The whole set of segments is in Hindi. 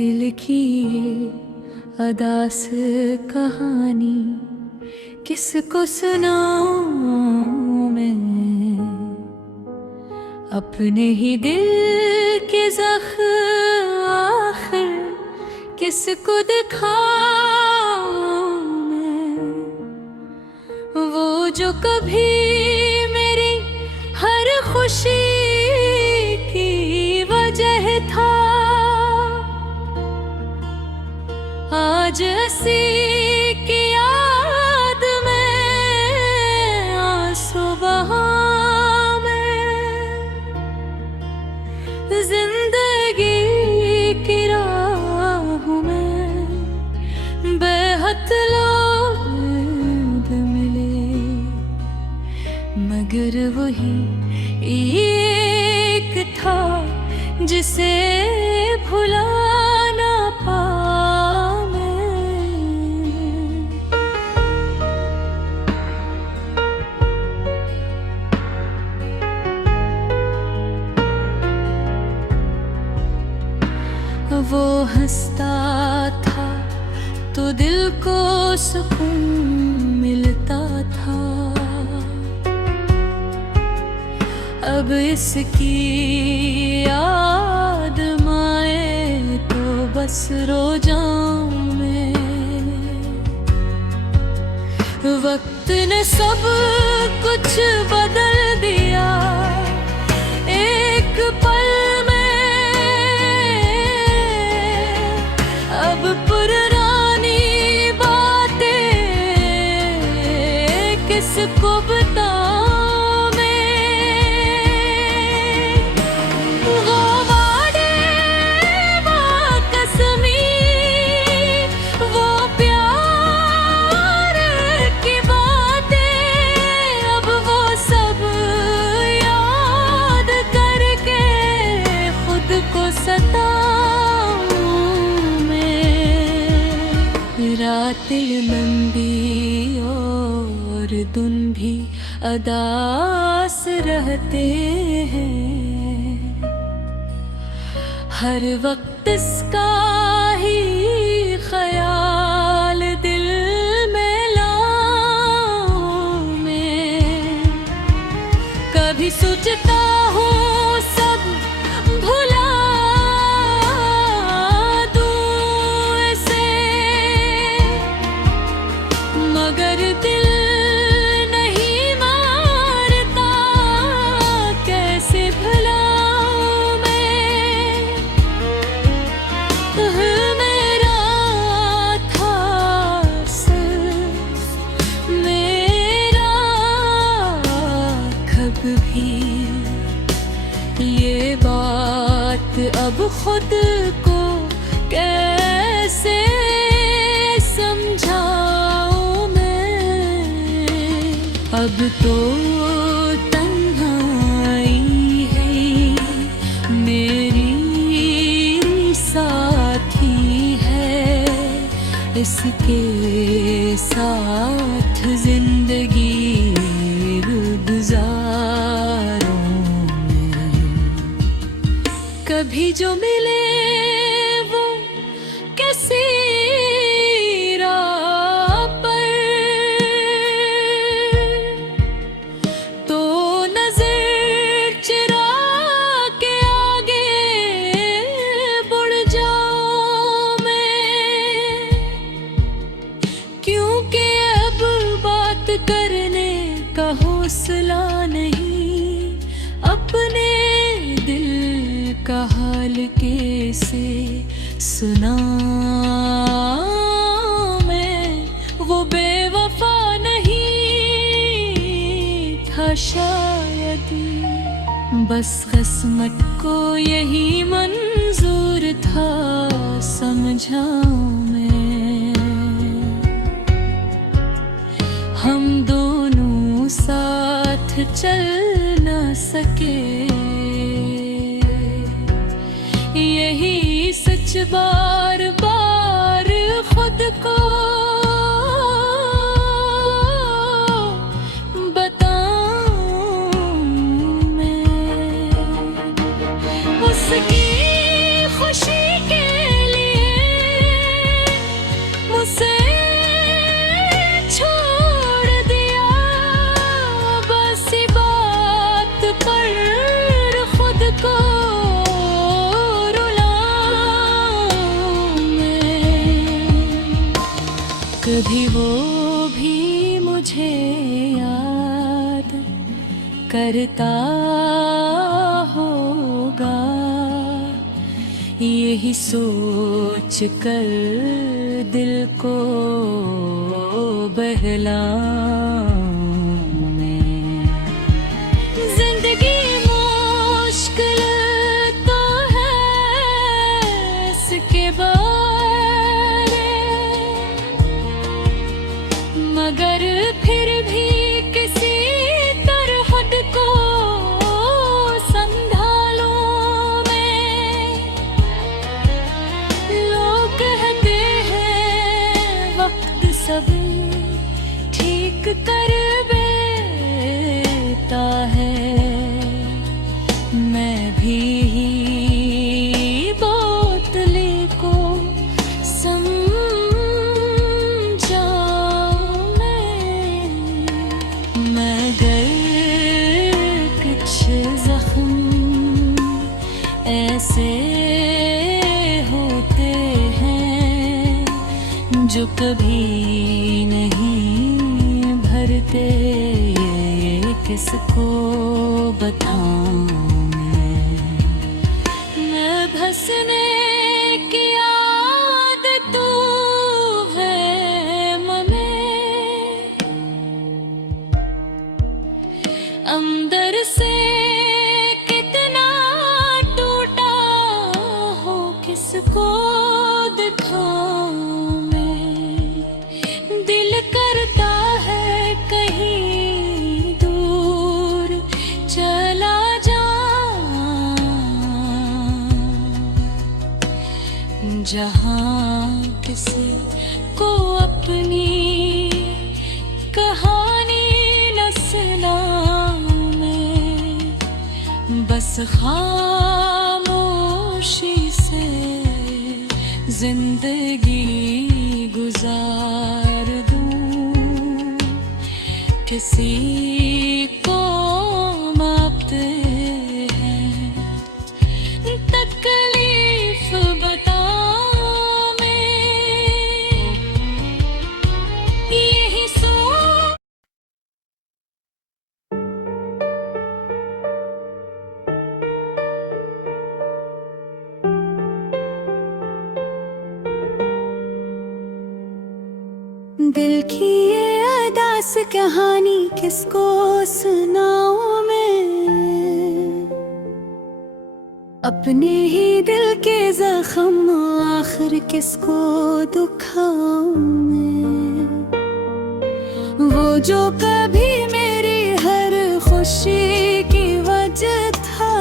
दिल की अदास कहानी किसको सुनाऊं मैं, अपने ही दिल के ज़ख्म आखिर किसको दिखाऊं मैं। वो जो कभी मेरी हर खुशी की वजह था, आज हंसी की याद में आंसू बहा मैं। जिंदगी की राह में बेहद लोग मिले, मगर वही एक था जिसे भुला ना पा मैं। वो हंसता था तो दिल को सुकून मिलता था, अब इसकी याद माए तो बस रो जाऊं मैं। वक्त ने सब कुछ बदल दिया एक पल में, अब पुरानी बातें किसको बताऊं। रातें लंबी और दिन भी अदास रहते हैं, हर वक्त इसका ही ख्याल दिल में लाऊं मैं। कभी सोचता हूँ सब भुला मगर दिल नहीं मारता, कैसे भुलाऊं मैं। मेरा था सिर्फ मेरा कब भी, ये बात अब खुद को कैसे अब तो तन्हाई है मेरी साथी है, इसके साथ जिंदगी गुजारूं मैं। कभी जो मिले वो कैसी करने का हौसला नहीं, अपने दिल का हाल कैसे सुनाऊं मैं। वो बेवफा नहीं था शायद, बस किस्मत को यही मंजूर था समझाऊं मैं। हम दोनों साथ चल न सके, यही सच बार बार खुद को बताऊं मैं। उसकी खुशी के लिए कभी वो भी मुझे याद करता होगा, यही सोच कर दिल को बहलाऊं मैं। जिंदगी मुश्किल तो है इसके बारे, मगर फिर भी किसी तरह खुद को संभालूं मैं। लोग कहते हैं वक्त सब ठीक कर देता है, मैं भी बोतले को समझाऊं मैं। मगर कुछ जख्म ऐसे होते हैं जो कभी नहीं भरते, ये किसको बताऊं मैं भसने की आदत तू है मने, अंदर से कितना टूटा हो किसको दिखाऊं मैं। दिल करता है कहीं दूर चला जाऊं, जहां किसी को अपनी कहानी न सुनाऊं मैं। बस खामोशी से जिंदगी गुजार दूं, किसी को मापते हैं तकलीफ बताऊं मैं। यही सोच दिल की ये अदास कहानी किसको सुनाऊं मैं। अपने ही दिल के जख्म आखिर किसको दुखाऊं मैं। वो जो कभी मेरी हर खुशी की वजह था,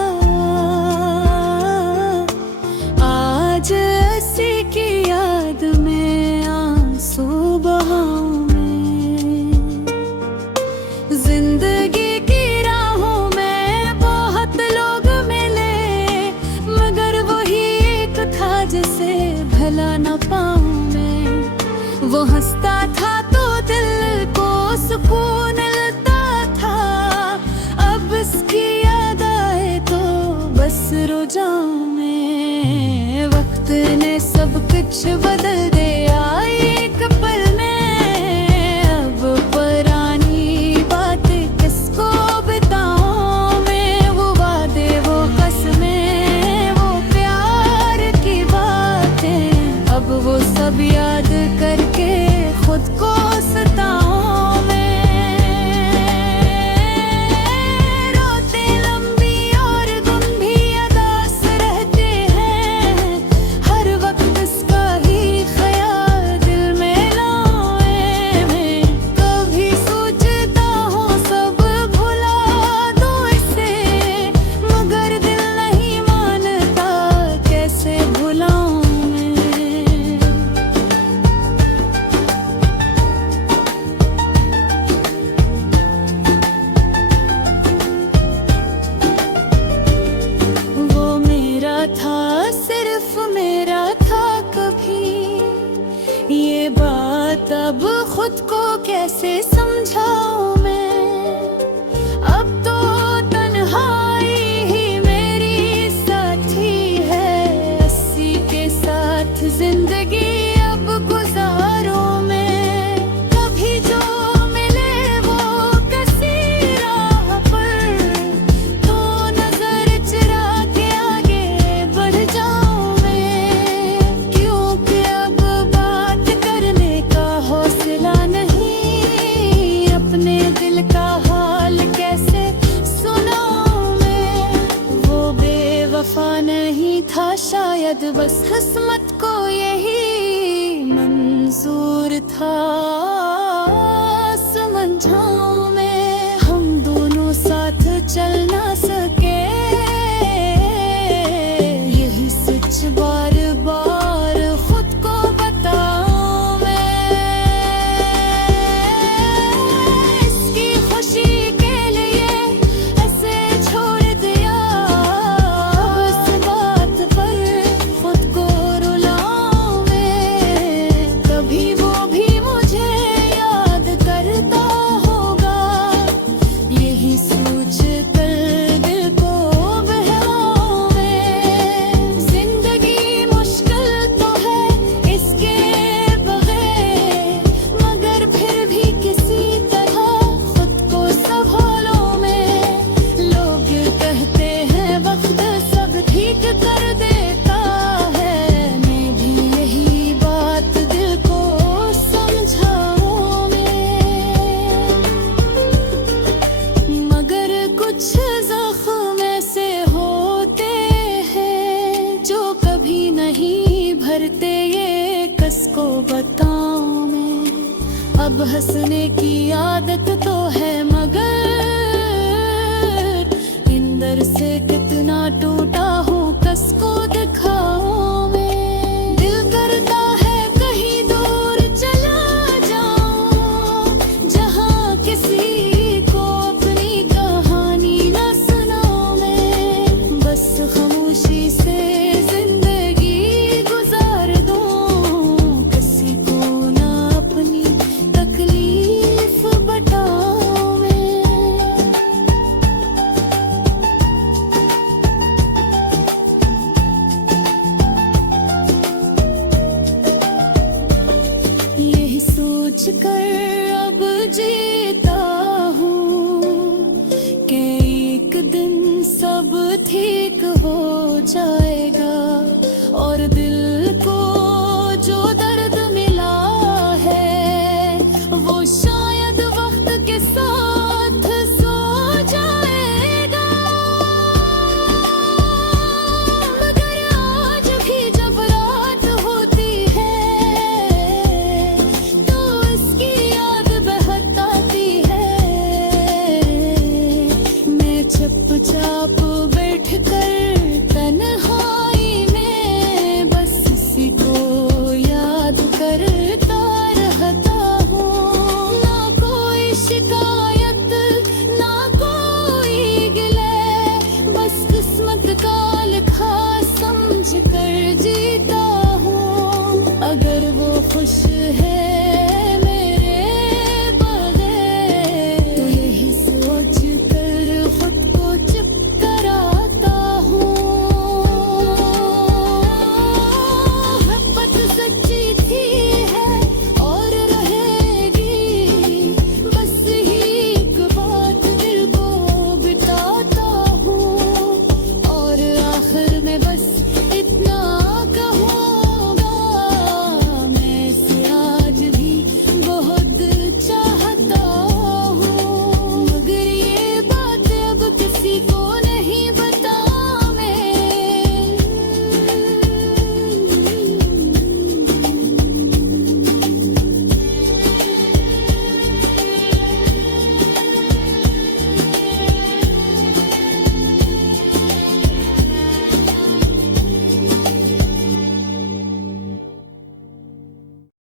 आज उसी की याद में आंसू बहाऊं मैं। जिंदगी की राहों में बहुत लोग मिले, मगर वही एक था जिसे भला न पाऊं मैं। वो हंसता था तो दिल को सुकून मिलता था, अब इसकी याद आए तो बस रो जाऊं मैं। वक्त ने सब कुछ बदल दिया एक पल में, अब पुरानी बातें किसको बताऊं मैं। वो वादे, वो कसमें, वो प्यार की बातें, अब वो सब याद करके खुद को सताऊं मैं। रोते लंबी और गुम भी अदास रहते हैं, हर वक्त इसका ही ख्याल दिल में लाऊं मैं। कभी सोचता हूँ सब भुला दूं इसे, मगर दिल नहीं मानता कैसे भुलाऊं मैं। वो मेरा था, सिर्फ मेरा था कभी, ये बात अब खुद को कैसे समझाऊं मैं। अब तो तन्हाई ही मेरी साथी है, अस्सी के साथ जिंदगी अब गुजारूं मैं। समझाऊं मैं, हम दोनों साथ चल ना सके, यही सच बार बार खुद को बताऊं मैं। इसकी खुशी के लिए ऐसे छोड़ दिया, अब इस बात पर खुद को रुलाऊं मैं। कभी वो भी मुझे याद करता होगा, यही सोच कर दिल को बहलाऊं मैं। जिंदगी मुश्किल तो है इसके बगैर, मगर फिर भी किसी तरह खुद को संभालूं मैं। लोग कहते हैं वक्त सब ठीक कर देता है, मैं भी यही बात दिल को समझाऊं मैं। मगर कुछ जख्म ऐसे होते हैं जो कभी नहीं भरते, ये किसको बताऊं मैं। अब हंसने की आदत तो है, मगर अंदर से कितना टूटा हूँ किसको